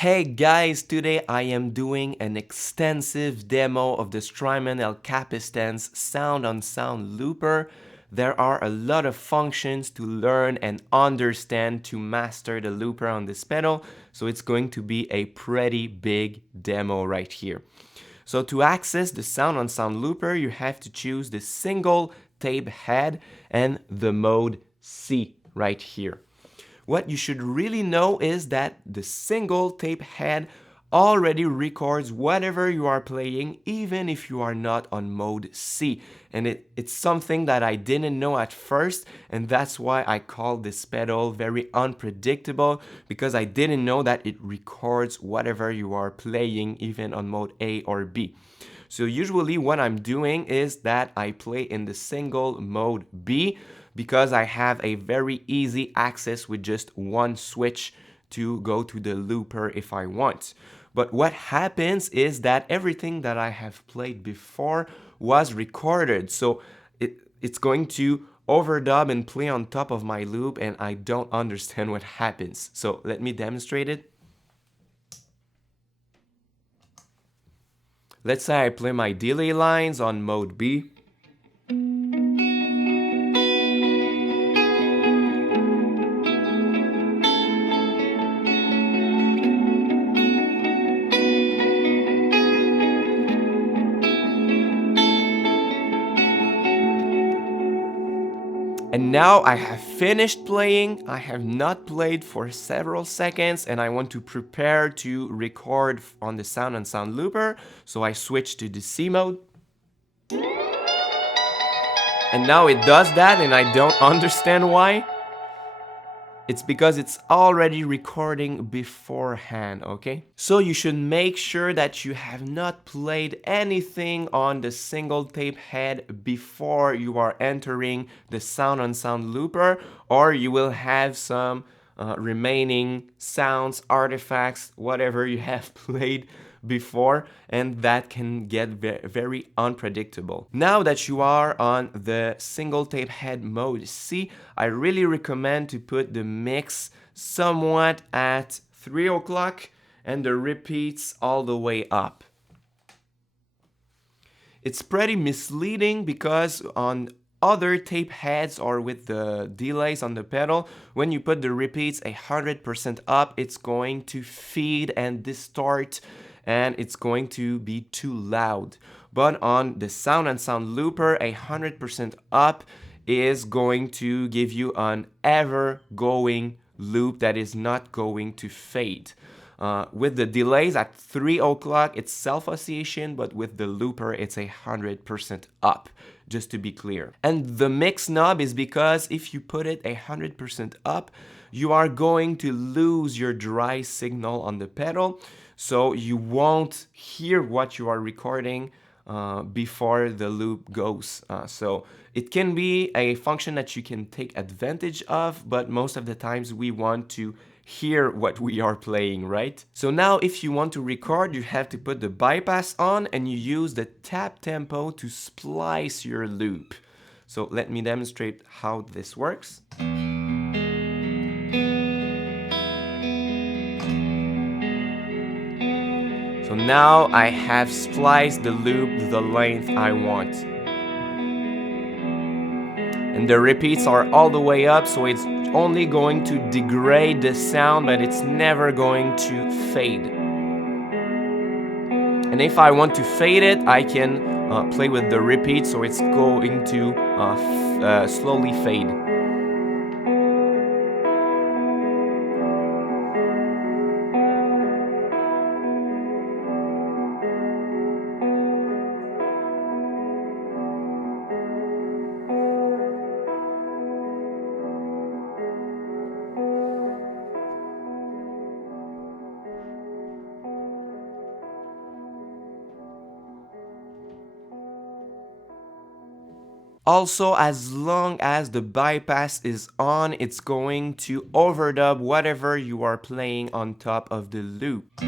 Hey guys, today I am doing an extensive demo of the Strymon El Capistan's sound on sound looper. There are a lot of functions to learn and understand to master the looper on this pedal, so it's going to be a pretty big demo right here. So to access the sound on sound looper, you have to choose the single tape head and the mode C right here. What you should really know is that the single tape head already records whatever you are playing, even if you are not on mode C. And it's something that I didn't know at first, and that's why I call this pedal very unpredictable, because I didn't know that it records whatever you are playing, even on mode A or B. So usually what I'm doing is that I play in the single mode B, because I have a very easy access with just one switch to go to the looper if I want. But what happens is that everything that I have played before was recorded, so it's going to overdub and play on top of my loop, and I don't understand what happens. So let me demonstrate it. Let's say I play my delay lines on mode B. And now I have finished playing. I have not played for several seconds and I want to prepare to record on the sound on sound looper. So I switch to the C mode. And now it does that and I don't understand why. It's because it's already recording beforehand, okay? So you should make sure that you have not played anything on the single tape head before you are entering the sound on sound looper, or you will have some remaining sounds, artifacts, whatever you have played before, and that can get very unpredictable. Now that you are on the single tape head mode C, I really recommend to put the mix somewhat at 3 o'clock and the repeats all the way up. It's pretty misleading because on other tape heads or with the delays on the pedal, when you put the repeats 100% up, it's going to feed and distort and it's going to be too loud. But on the sound and sound looper, 100% up is going to give you an ever-going loop that is not going to fade. With the delays at 3 o'clock, it's self-oscillation, but with the looper, it's 100% up, just to be clear. And the mix knob is because if you put it 100% up, you are going to lose your dry signal on the pedal, so you won't hear what you are recording before the loop goes. So it can be a function that you can take advantage of, but most of the times we want to hear what we are playing, right? So now if you want to record, you have to put the bypass on and you use the tap tempo to splice your loop. So let me demonstrate how this works. So now I have spliced the loop to the length I want. And the repeats are all the way up, so it's only going to degrade the sound, but it's never going to fade. And if I want to fade it, I can play with the repeat, so it's going to slowly fade. Also, as long as the bypass is on, it's going to overdub whatever you are playing on top of the loop.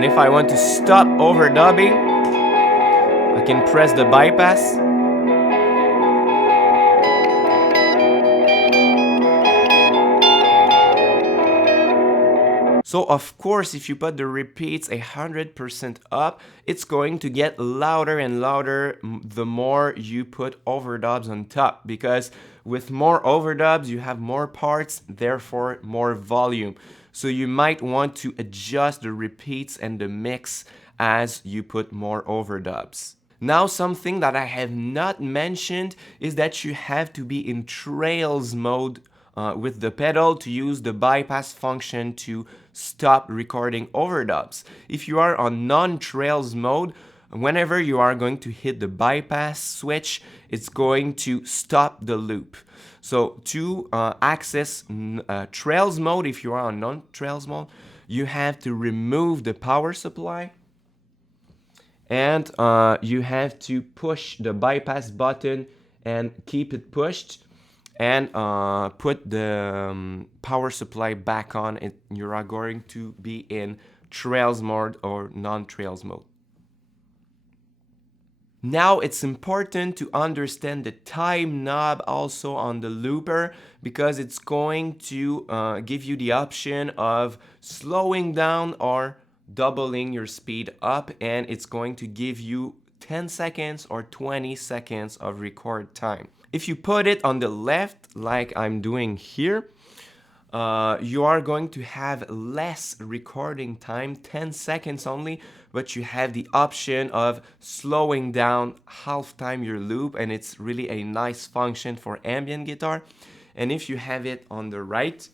And if I want to stop overdubbing, I can press the bypass. So of course, if you put the repeats 100% up, it's going to get louder and louder the more you put overdubs on top, because with more overdubs, you have more parts, therefore more volume. So you might want to adjust the repeats and the mix as you put more overdubs. Now, something that I have not mentioned is that you have to be in trails mode with the pedal to use the bypass function to stop recording overdubs. If you are on non-trails mode, whenever you are going to hit the bypass switch, it's going to stop the loop. So to access trails mode, if you are on non-trails mode, you have to remove the power supply, and you have to push the bypass button and keep it pushed, and put the power supply back on, and you are going to be in trails mode or non-trails mode. Now it's important to understand the time knob also on the looper, because it's going to give you the option of slowing down or doubling your speed up, and it's going to give you 10 seconds or 20 seconds of record time. If you put it on the left, like I'm doing here, you are going to have less recording time, 10 seconds only, but you have the option of slowing down half time your loop, and it's really a nice function for ambient guitar. And if you have it on the right,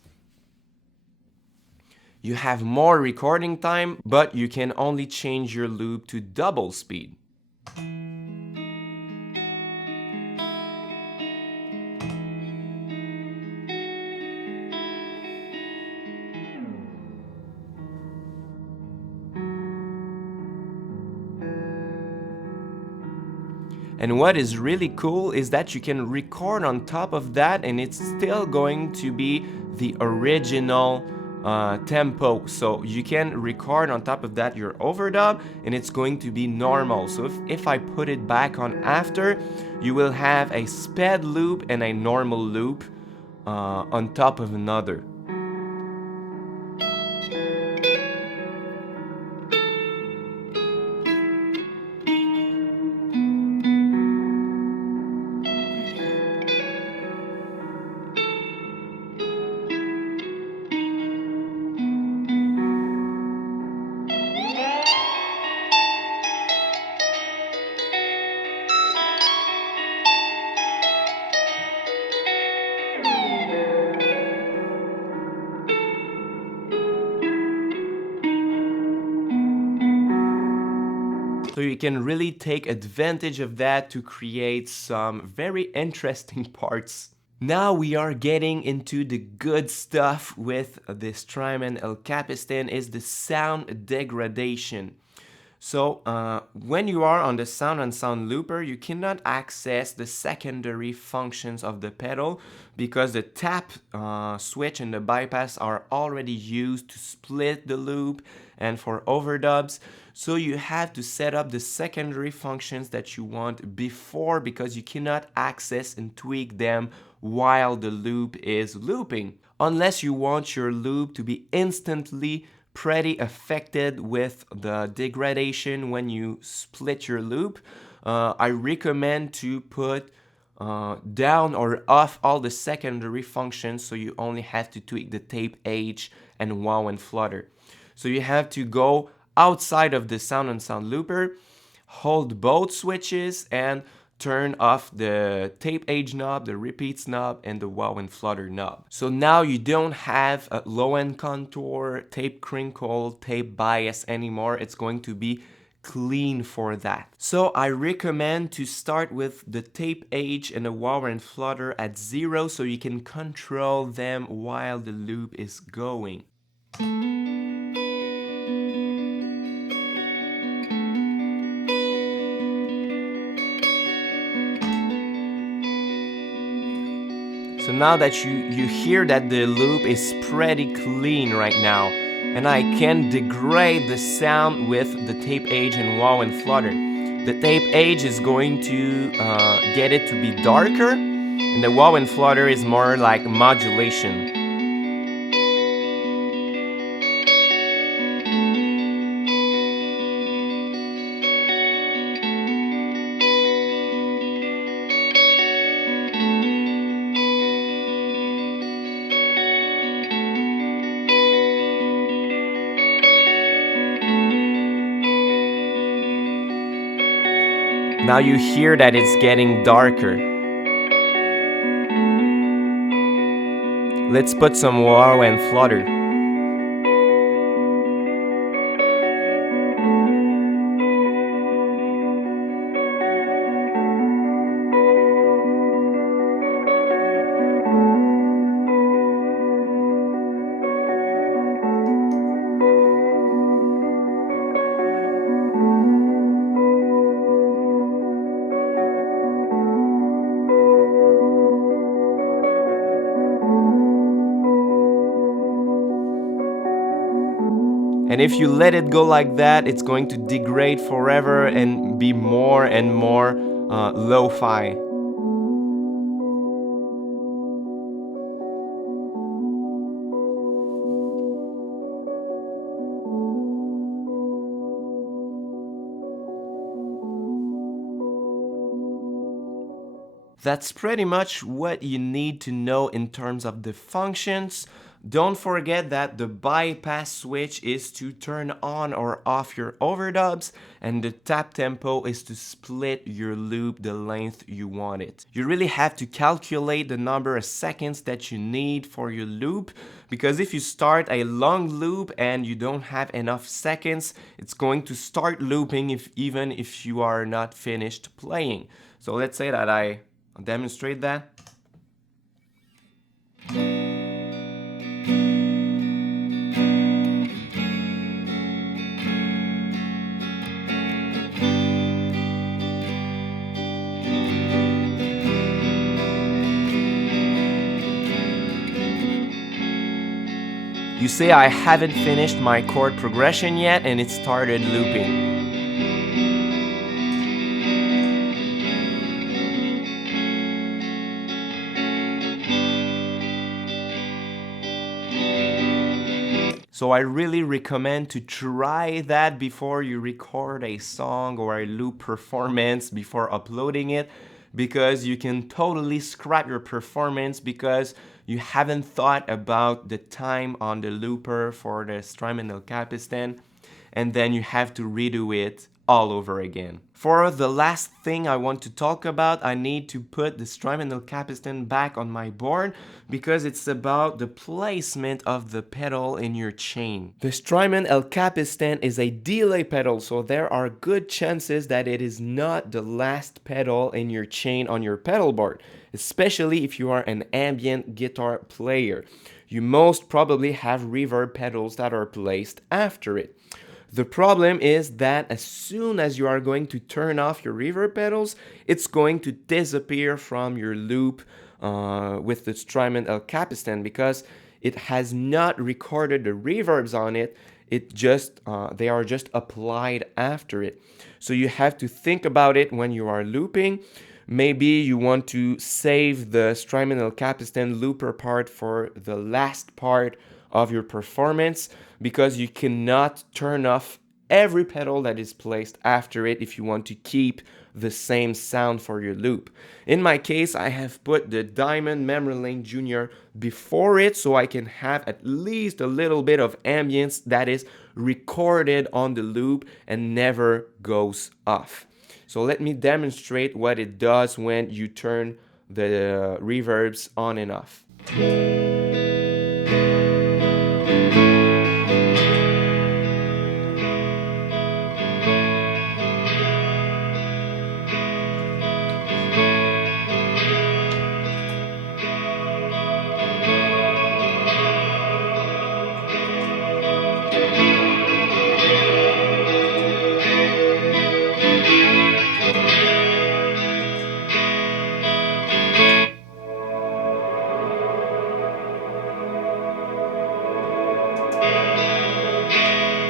you have more recording time, but you can only change your loop to double speed. And what is really cool is that you can record on top of that, and it's still going to be the original tempo. So you can record on top of that your overdub, and it's going to be normal. So if I put it back on after, you will have a sped loop and a normal loop on top of another. So you can really take advantage of that to create some very interesting parts. Now we are getting into the good stuff with the Strymon El Capistan, is the sound degradation. So when you are on the sound on sound looper, you cannot access the secondary functions of the pedal, because the tap switch and the bypass are already used to split the loop and for overdubs. So you have to set up the secondary functions that you want before, because you cannot access and tweak them while the loop is looping, unless you want your loop to be instantly pretty affected with the degradation when you split your loop. I recommend to put down or off all the secondary functions, so you only have to tweak the tape age and wow and flutter. So you have to go outside of the sound on sound looper, hold both switches, and turn off the tape age knob, the repeats knob, and the wow and flutter knob. So now you don't have a low end contour, tape crinkle, tape bias anymore. It's going to be clean for that. So I recommend to start with the tape age and the wow and flutter at 0, so you can control them while the loop is going. So now that you hear that the loop is pretty clean right now, and I can degrade the sound with the tape edge and wow and flutter. The tape edge is going to get it to be darker, and the wow and flutter is more like modulation. Now you hear that it's getting darker. Let's put some wow and flutter. And if you let it go like that, it's going to degrade forever and be more and more lo-fi. That's pretty much what you need to know in terms of the functions. Don't forget that the bypass switch is to turn on or off your overdubs, and the tap tempo is to split your loop the length you want it. You really have to calculate the number of seconds that you need for your loop, because if you start a long loop and you don't have enough seconds, it's going to start looping even if you are not finished playing. So let's say that I demonstrate that. You say I haven't finished my chord progression yet and it started looping. So I really recommend to try that before you record a song or a loop performance before uploading it, because you can totally scrap your performance because you haven't thought about the time on the looper for the Strymon El Capistan, and then you have to redo it all over again. For the last thing I want to talk about, I need to put the Strymon El Capistan back on my board because it's about the placement of the pedal in your chain. The Strymon El Capistan is a delay pedal, so there are good chances that it is not the last pedal in your chain on your pedal board, especially if you are an ambient guitar player. You most probably have reverb pedals that are placed after it. The problem is that as soon as you are going to turn off your reverb pedals, it's going to disappear from your loop with the Strymon El Capistan because it has not recorded the reverbs on it. They are just applied after it. So you have to think about it when you are looping. Maybe you want to save the Strymon El Capistan looper part for the last part of your performance, because you cannot turn off every pedal that is placed after it if you want to keep the same sound for your loop. In my case, I have put the Diamond Memory Lane Junior before it so I can have at least a little bit of ambience that is recorded on the loop and never goes off. So let me demonstrate what it does when you turn the reverbs on and off.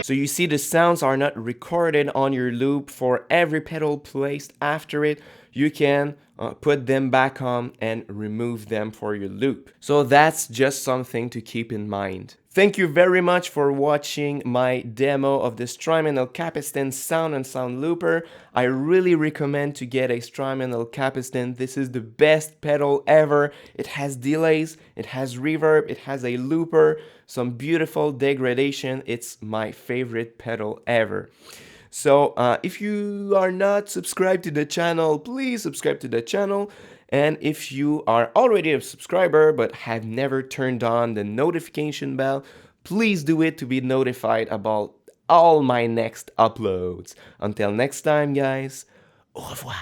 So you see the sounds are not recorded on your loop for every pedal placed after it. You can put them back on and remove them for your loop. So that's just something to keep in mind. Thank you very much for watching my demo of the Strymon El Capistan sound and sound looper. I really recommend to get a Strymon El Capistan. This is the best pedal ever. It has delays, it has reverb, it has a looper, some beautiful degradation. It's my favorite pedal ever. So if you are not subscribed to the channel, please subscribe to the channel. And if you are already a subscriber but have never turned on the notification bell, please do it to be notified about all my next uploads. Until next time, guys, au revoir.